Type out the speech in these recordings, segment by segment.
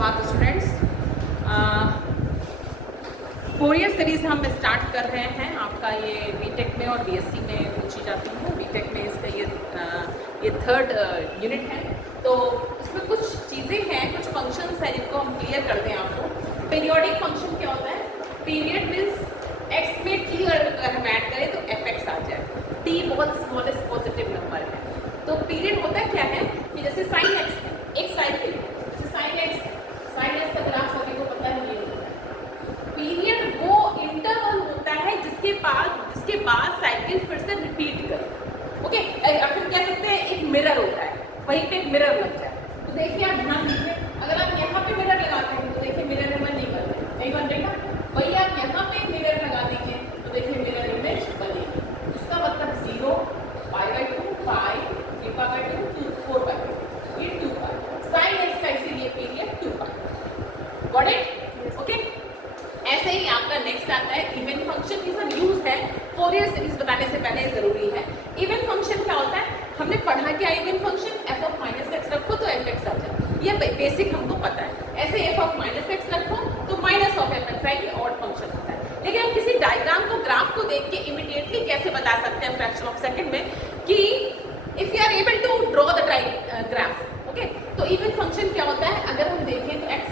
सुप्रभात students. Fourier series हम start कर रहे हैं। आपका ये बीटेक में और बीएससी में पूछी जाती है। बीटेक में इसका ये थर्ड यूनिट है, तो इसमें कुछ चीज़ें हैं, कुछ फंक्शंस हैं जिनको हम क्लियर कर दें आपको। पीरियोडिक फंक्शन क्या होता है? पीरियड मीन्स एक्स में टी अगर हम ऐड करें तो एफ एक्स आ जाए। टी बहुत स्मॉलेस्ट पॉजिटिव नंबर है। तो पीरियड होता क्या है कि जैसे साइन एक्स है, एक साइकिल, साइन एक्स का ग्राफ सभी को पता है, ये होता है। पीरियड वो इंटरवल होता है जिसके बाद साइकिल फिर से रिपीट करे। ओके, फिर कह सकते हैं एक मिरर होता है, वहीं पे एक मिरर लग जाए। तो देखिए आप ध्यान दीजिए, अगर आप यहाँ पे मिरर लगाते हैं तो देखिए मिरर इमेज नहीं बन रही, नहीं बन रही ना। वही आप यहाँ पे मिरर लगा दीजिए तो देखिए मिरर इमेज बनेगी। इसका मतलब 0, π/2, पाई, 3π/2, 4π/2, ये 2π। साइन एक्स का इसीलिए पीरियड 2π। Got it? ओके, ऐसे ही आपका नेक्स्ट आता है इवन फंक्शन। ये सब यूज है फोरियर सीरीज बताने से पहले, जरूरी है। इवन फंक्शन क्या होता है? हमने पढ़ा क्या even function? f of -x रखो तो f x आ जाए, ये बेसिक हमको पता है। ऐसे f ऑफ -x रखो तो माइनस ऑफ f x है, ये ऑड फंक्शन होता है। लेकिन हम किसी डायग्राम को, ग्राफ को देख के इमीडिएटली कैसे बता सकते हैं फ्रैक्शन ऑफ सेकंड में कि if you are able to draw the graph. Okay, तो इवन फंक्शन क्या होता है? अगर हम देखें तो x²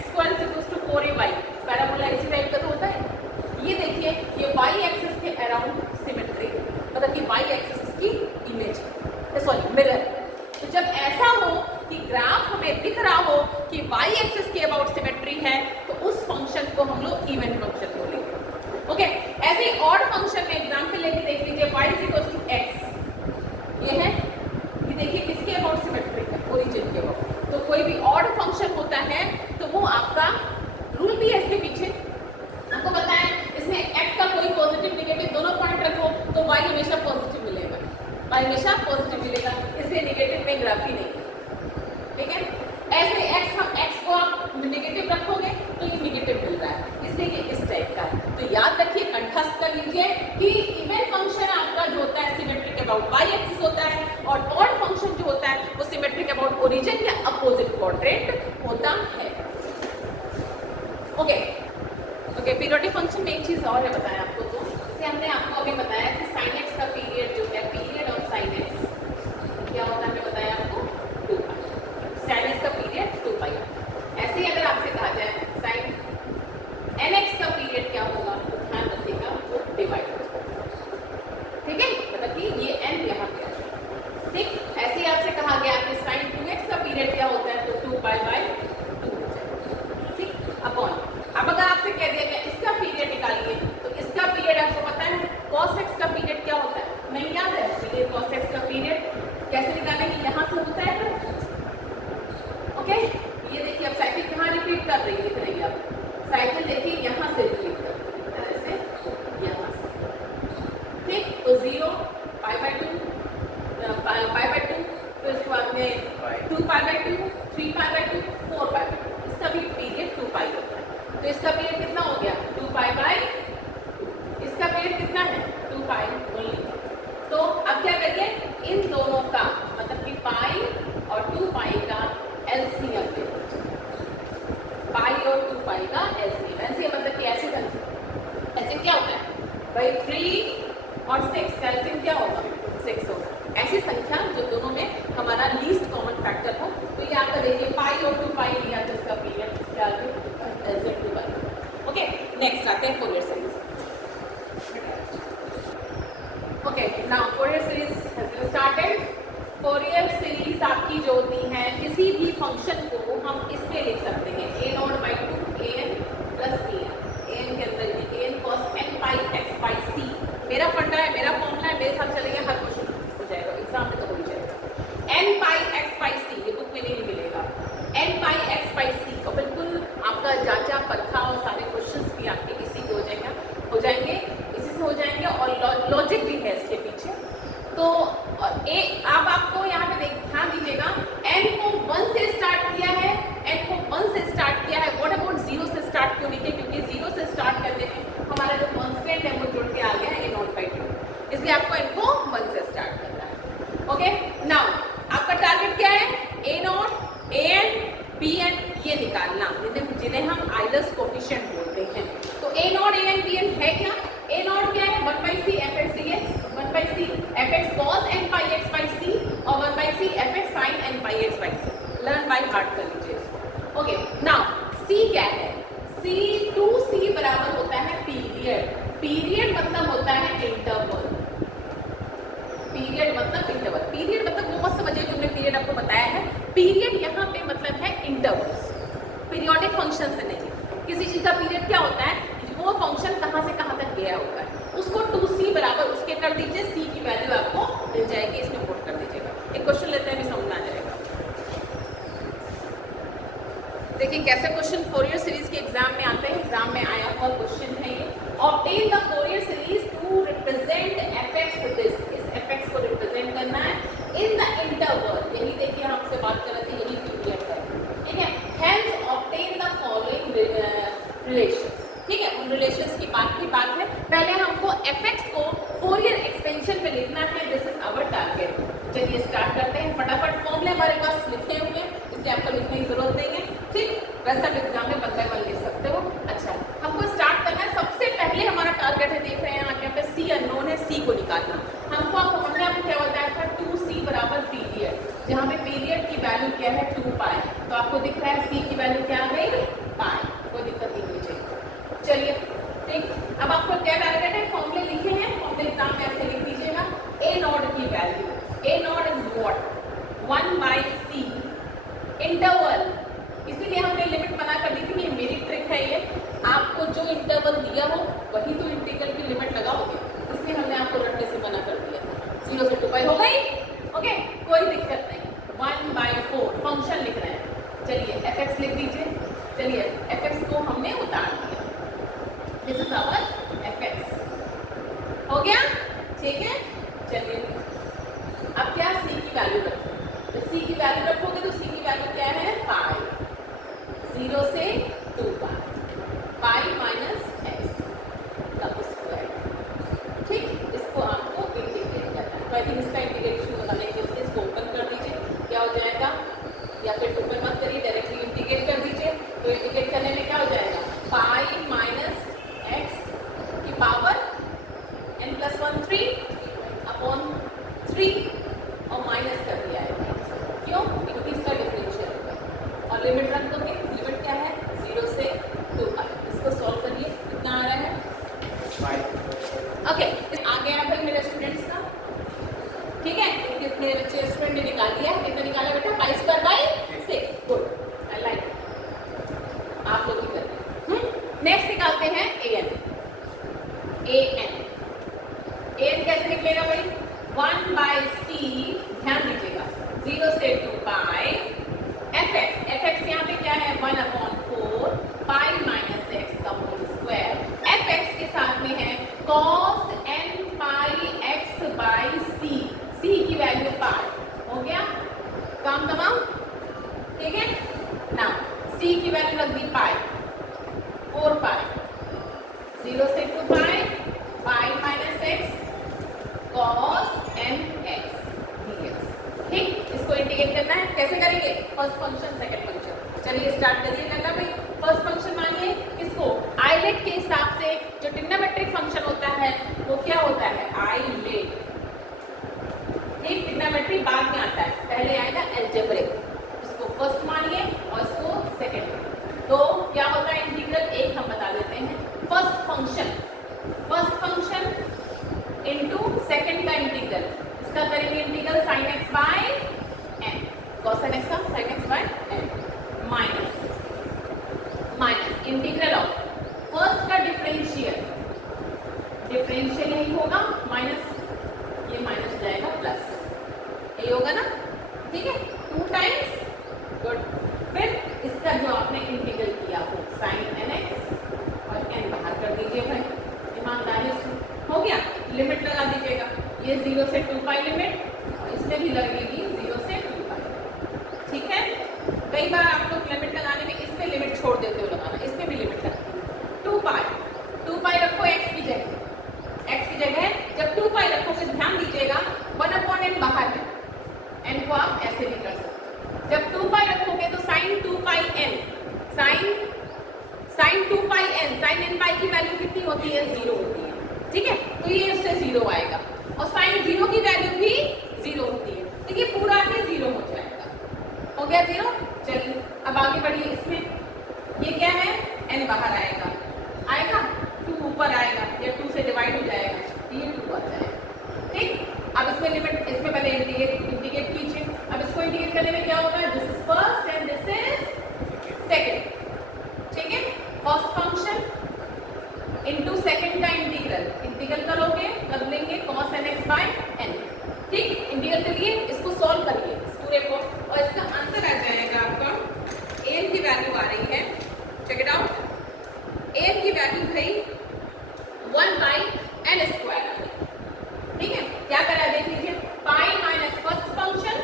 4ay, पैराबोला इसी टाइप का तो होता है। ये देखिए, ये y एक्सिस के अराउंड सिमेट्री, मतलब कि y एक्सिस की इमेज, सॉरी मिरर। तो जब ऐसा हो कि ग्राफ हमें दिख रहा हो कि y एक्सिस के अबाउट सिमेट्री है, तो उस फंक्शन को हम लोग इवन फंक्शन बोलेंगे। ओके, ऐसे ही ऑड फंक्शन में एग्जांपल लेके देख लीजिए, y x, ये है, ये देखिए किसके अबाउट सिमेट्री है? ओरिजिन के अबाउट। तो कोई भी ऑड फंक्शन होता है तो वो आपका रूल भी है इसके पीछे, आपको पता है। इसमें x का कोई पॉजिटिव नेगेटिव दोनों पॉइंट रखो तो y हमेशा पॉजिटिव मिलेगा, y हमेशा पॉजिटिव मिलेगा, इसलिए नेगेटिव में ग्राफ ही नहीं। ठीक है, ऐसे x को आप नेगेटिव रखोगे तो ये नेगेटिव मिल रहा है, इसलिए ये इस टाइप का है। तो याद रखिए, कंठस्थ कर लीजिए कि इवन फंक्शन आपका जो होता है सिमेट्रिक अबाउट y एक्सिस होता है, और ऑड फंक्शन जो होता है वो सिमेट्रिक अबाउट ओरिजिन या अपोजिट क्वाड्रेंट होता है। ओके, पीरियोडिक फंक्शन में एक चीज और है, बताया आपको। तो जैसे हमने आपको अभी बताया कि साइन एक्स का पीरियड जो है, पीरियड ऑफ साइन एक्स क्या होता है, हमने बताया आपको 2π। साइन एक्स का पीरियड 2π। ऐसे ही अगर आपसे कहा जाए साइन एन एक्स का पीरियड क्या होगा, तो ध्यान रखिएगा वो डिवाइड हो जाएगा। ठीक है, मतलब कि ये एन यहाँ पे आ जाएगा। ठीक, ऐसे ही आपसे कहा गया कि साइन 2x का पीरियड क्या होता है, तो 2π/2 हो जाएगा। ठीक, अपॉन, अब अगर आपसे कह दिया गया इसका पीरियड निकालिए, तो इसका पीरियड आपको पता है cos x का पीरियड क्या होता है, नहीं याद है? चलिए cos x का पीरियड कैसे निकालेंगे, यहाँ से होता है। ओके, ये देखिए अब साइकिल कहाँ रिपीट कर रही है, दिख रही है आप साइकिल, देखिए यहाँ से रिपीट कर रही है, तरह से यहाँ से। ठीक, तो 0, π/2, फिर उसके बाद में 2π/2, 3π/2, 4π/2, इसका भी पीरियड 2π होता है। तो इसका पीरियड कितना हो गया, 2π/2। इसका पीरियड कितना है, 2π ओनली। तो अब क्या करिए, इन दोनों का मतलब कि पाई और 2π का एलसीएम ले लीजिए। पाई और 2π का एलसीएम मतलब कि ऐसे ऐसे क्या होता है भाई, 3 और 6 का एलसीएम क्या होगा, 6 होगा। ऐसी संख्या जो दोनों में हमारा लीस्ट कॉमन फैक्टर हो, तो ये आपका देखिए पाई और 2π लिया तो इसका पीरियड क्या आ गया, 2π। ओके, नेक्स्ट आते हैं Fourier series. Okay, now Fourier series has been started. Fourier series आपकी जो होती है, किसी भी फंक्शन को हम इसमें लिख सकते हैं a0/2 an + bn। an के अंदर an cos nπ/x/c मेरा फंडा है, मेरा फॉर्मूला है, मेरे साथ चलेगा, हर क्वेश्चन हो जाएगा, एग्जाम में तो हो ही जाएगा। nπ/x/c, ये बुक में नहीं मिलेगा। nπ/x/c निकालना, जिन्हें हम आइलर्स कोफिशिएंट बोलते हैं। तो A nought A N B N है क्या? ए नॉट क्या है? 1/c fx dx, 1/c fx cos n pi x by c और 1/c fx sin n pi x by c। Learn by heart कर लीजिए इसको। ओके, नाउ c क्या है? c 2c बराबर होता है पीरियड। पीरियड मतलब होता है इंटरवल। पीरियड मतलब इंटरवल। पीरियड मतलब वो मत समझिए कि हमने पीरियड आपको बताया है। पीरियड यहाँ पे मतलब है इंटरवल्स, पीरियोडिक फंक्शन से नहीं। किसी चीज का पीरियड क्या होता है? वो फंक्शन कहाँ से कहाँ तक गया होगा, उसको 2c बराबर उसके कर दीजिए, c की वैल्यू आपको मिल जाएगी, इसमें पुट कर दीजिएगा। एक क्वेश्चन लेते हैं, भी समझ में आ जाएगा। देखिए कैसे क्वेश्चन फोरियर सीरीज के एग्जाम में आते हैं। एग्जाम में आया हुआ क्वेश्चन है ये। Obtain the Fourier series to represent fx this, इस fx को रिप्रेजेंट करना है इन द इंटरवल। यही देखिए हमसे बात कर रहे थे, यही पीरियड है, ठीक है। Hence obtain the following relations, ठीक है। उन रिलेशंस की बात है। पहले हमको fx को फोरियर एक्सपेंशन में लिखना है, दिस इज आवर टारगेट। चलिए स्टार्ट करते हैं। फटाफट फॉर्मूले हमारे पास लिखे हुए हैं, इसलिए आपको लिखने की जरूरत नहीं है, ठीक। वैसे आप एग्जाम में बंदा वन लिख सकते हो। अच्छा, हमको स्टार्ट करना है। सबसे पहले हमारा टारगेट है, देख रहे हैं आप यहाँ पे c अननोन है, c को निकालना। हमने आपको क्या बताया था? 2c बराबर पीरियड, जहाँ पे पीरियड की वैल्यू क्या है? 2 पाई। तो आपको दिख रहा है c की वैल्यू क्या आ गई? पाई। कोई दिक्कत नहीं होनी चाहिए। चलिए ठीक, अब आपको क्या टारगेट है? फॉर्मूले लिखे हैं, फॉर्मूले एग्जाम में ऐसे लिख दीजिएगा। a नॉट की value, a not is what? 1/c interval. इसीलिए हमने लिमिट बना कर दी थी, ये मेरी ट्रिक है। ये आपको जो इंटरवल दिया हो वही तो इंटीग्रल की लिमिट लगाओगे, इसलिए हमने आपको रटने से मना कर दिया। 0 से 2 पाई हो गई? ओके, कोई दिक्कत नहीं। 1/4 फंक्शन लिख रहे हैं। चलिए fx लिख दीजिए। चलिए fx को हमने उतार दिया, दिस इज आवर fx। हो गया, ठीक है। चलिए अब क्या? c की वैल्यू रखो। तो c की वैल्यू रखोगे तो c की वैल्यू क्या है? पाई। 0 से 2 पाई, पाई माइनस x का स्क्वायर, ठीक। इसको आपको इंटीग्रेट करना है। तो आई थिंक इसका इंटीग्रेशन बताने के लिए इसको ओपन कर दीजिए, क्या हो जाएगा? या फिर ओपन मत करिए, डायरेक्टली इंटीग्रेट कर दीजिए। तो इंटीग्रेट करने में क्या हो जाएगा? पाई माइनस x की पावर n+1 3/3 और माइनस कर दिया है। क्यों? क्योंकि इसका डिफरेंशियल होगा। और लिमिट रख दोगे, लिमिट क्या है? 0 से 2 पाई। इसको सॉल्व करिए, कितना आ रहा है? ओके, आ गया भाई मेरे स्टूडेंट्स का, ठीक है। कितने बच्चे स्टूडेंट ने निकाल दिया? कितना निकाला बेटा? π²/6। Good, I like. आप लोग भी करें। नेक्स्ट निकालते हैं an। an कैसे निकलेगा भाई? 1/c, ध्यान दीजिएगा, 0 से 2 पाई fx यहाँ पे क्या है? 1/4 पाई माइनस x का होल स्क्वायर। fx के साथ में है cos n pi x by c, c की वैल्यू पाई। हो गया काम तमाम, ठीक है ना। c की वैल्यू रख दी पाई, 4 पाई, 0 से 2 pi, pi minus x cos n x dx, ठीक। इसको इंटीग्रेट करना है, कैसे करेंगे? First function second function. चलिए स्टार्ट करिए। लगा भाई फर्स्ट फंक्शन मानिए किसको? आइलेट के हिसाब से जो ट्रिग्नोमेट्रिक फंक्शन होता है वो क्या होता है? आइलेट, ठीक। ट्रिग्नोमेट्री बाद में आता है, पहले आएगा अलजेब्रिक। इसको फर्स्ट मानिए और इसको सेकंड। तो क्या होता है इंटीग्रल? एक हम बता देते हैं, फर्स्ट फंक्शन इनटू सेकंड का इंटीग्रल। इसका करेंगे integral sin x by n, cos n x का sin x by n minus integral of first का डिफरेंशियल यही होगा, माइनस ये माइनस जाएगा प्लस, यही होगा ना, ठीक है। 2 टाइम्स, गुड। फिर इसका जो आपने इंटीग्रल किया हो sin nx और n बाहर कर दीजिए भाई, ईमानदारी से। हो गया, लिमिट लगा दीजिएगा। ये 0 से 2 पाई लिमिट, और इसमें भी लगेगी 0 से 2 पाई, साइन 2 पाई n, साइन n पाई की वैल्यू कितनी होती है? 0 होती है, ठीक है। तो ये इससे 0 आएगा और साइन 0 की वैल्यू भी 0 होती है, तो ये पूरा ही 0 हो जाएगा। हो गया 0। चलिए अब आगे बढ़िए। इसमें ये क्या है? n बाहर आएगा, आएगा 2 ऊपर आएगा या 2 से डिवाइड हो जाएगा, ये 2 आ जाएगा, ठीक। अब इसमें लिमिट, इसमें पहले इंटीग्रेट कीजिए। अब इसको इंटीग्रेट करने में क्या होगा? This is first and this is second, ठीक है। फर्स्ट फंक्शन इनटू सेकंड का इंटीग्रल करोगे, कर लेंगे cos nx बाय n, ठीक। इंटीग्रल करिए, इसको सॉल्व करिए इस पूरे को, और इसका आंसर आ जाएगा आपका n की वैल्यू आ रही है, चेक इट आउट। n की वैल्यू भाई 1 बाई n स्क्वायर, ठीक है। क्या करा देख लीजिए, pi minus first function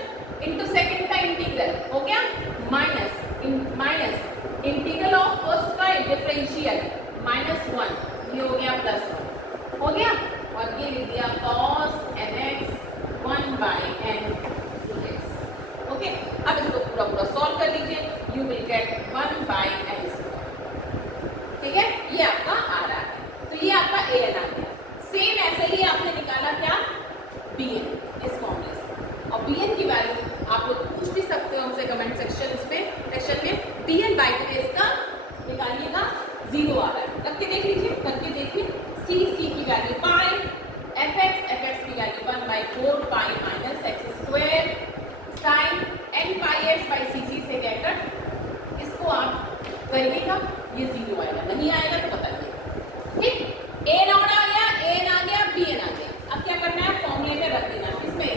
into second का इंटीग्रल हो गया, माइनस इंटीग्रल ऑफ फर्स्ट का डिफरेंशियल -1, ये हो गया +1, हो गया। और ये लिख दिया cos nx 1 by n dx, okay. अब इसको पूरा सॉल्व कर लीजिए, you will get 1 by n square, ठीक है। ये आपका आ रहा है, तो ये आपका an आ गया। सेम ऐसे ही आपने निकाला क्या? bn, इस फॉर्मूले से। और bn की वैल्यू आप लोग पूछ भी सकते हो हमसे कमेंट सेक्शन में, bn बाई 2 इसका निकालिएगा, 0 आ रहा है, करके देख लीजिए, करके देखिए। c की वैल्यू पाई, fx की value 1 by 4 pi minus x square sine n pi x by c से कहकर इसको आप करिएगा, ये 0 आएगा, नहीं आएगा तो बताइए, ठीक। a नॉट आ गया, bn आ गया। अब क्या करना है? फॉर्मूले में रख देना, इसमें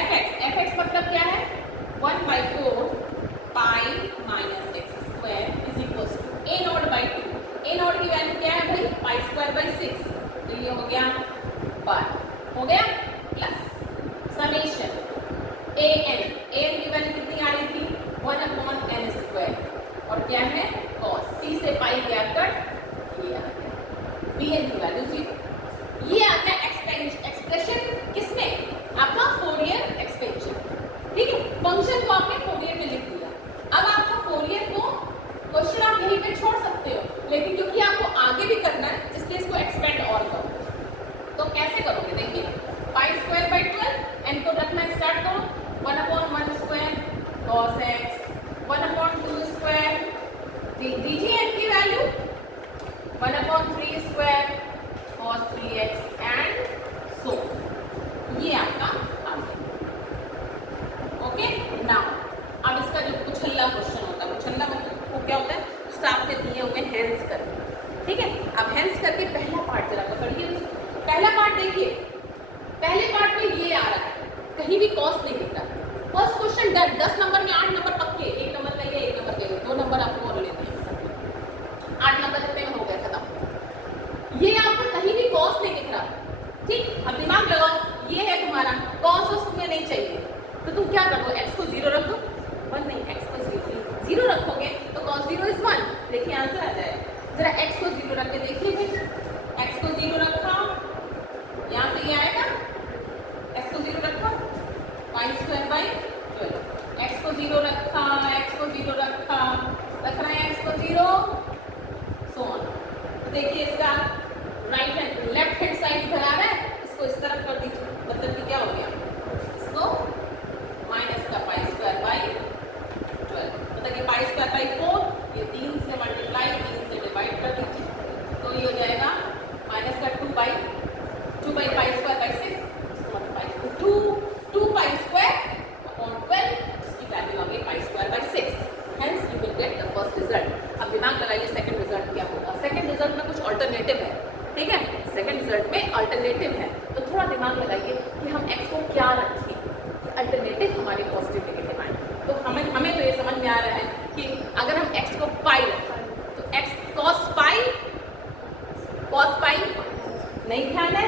fx मतलब क्या है? 1 by 4 pi minus x square is equals to a naught by 2। a naught की वैल्यू क्या है भाई? पाई स्क्वायर बाई 6, तो ये हो गया पाई, हो गया प्लस समेशन an की वैल्यू कितनी आ रही थी? 1/n स्क्वायर, और क्या है? cos, c से पाई गया कट, ये आ गया bn की वैल्यू 0। ये आता है एक्सप्रेशन किसमें? आपका फोरियर एक्सपेंशन, ठीक है। फंक्शन को आपने फोरियर में लिख दिया। अब आपका फोरियर को क्वेश्चन आप यहीं पे छोड़ सकते हो, लेकिन क्योंकि आपको आगे भी करना है इसलिए इसको एक्सपेंड और करो। तो कैसे करोगे? देखिए, पाई स्क्वायर बाई 12, n को रखना स्टार्ट करो, 1/1 स्क्वायर cos x, 1/2 स्क्वायर, दीजिए n की value 1/3 square cos 3x and so, ये आपका आ गया, ओके। नाउ अब इसका जो कुछल्ला क्वेश्चन होता है, कुछल्ला मतलब वो क्या होता है? उससे आपने दिए हुए हैंड्स कर, ठीक है। अब हैंड्स करके पहला पार्ट जरा पकड़िए। पहला पार्ट देखिए, पहले पार्ट में ये आ रहा है, कहीं भी कॉस नहीं दिख रहा। फर्स्ट क्वेश्चन 10 नंबर में 8 नंबर पक्के, 1 नंबर का ये, 1 नंबर का ये, 2 नंबर आपको और लेते हैं, 8 नंबर इतने में हो गया खत्म। ये आपको कहीं भी कॉस नहीं दिख रहा, ठीक। अब दिमाग लगाओ, ये है तुम्हारा कॉस, उसमें नहीं चाहिए तो तुम क्या करो? x को 0 रख दो, 1 नहीं, x को 0 रखोगे तो cos 0 इज 1, देखिए आंसर आ जाएगा। जरा x को 0 रख के देखिए भाई, x को 0 रखा, यहाँ से ये आएगा, x को 0 रखा, पाई स्क्वायर बाई 12, x को 0 रखा, x को 0 रखा, रख रहे हैं x को 0, सो ऑन। तो देखिए इसका right hand, left hand side इधर आ रहा है, इसको इस तरफ कर दीजिए, मतलब कि क्या हो गया? इसको माइनस का पाई स्क्वायर बाई 12, मतलब कि पाई स्क्वायर बाई 4, ये 3 से मल्टीप्लाई, 3 से डिवाइड कर दीजिए, तो ये हो जाएगा माइनस का 2 पाई पाई स्क्वायर बाई 6, इसको मल्टीप्लाई 2 पाई स्क्वायर अपॉन 12, इसकी वैल्यू आ गई pi square by 6, hence you will get the first result. अब दिमाग लगाइए सेकंड रिजल्ट क्या होगा। सेकंड रिजल्ट में कुछ ऑल्टरनेटिव है, ठीक है। सेकंड रिजल्ट में अल्टरनेटिव है, तो थोड़ा दिमाग लगाइए कि हम x को क्या रखें, अल्टरनेटिव हमारे पॉजिटिव नेगेटिव आए। तो हमें तो ये समझ में आ रहा है कि अगर हम x को पाई रखें तो x cos पाई नहीं ध्यान है,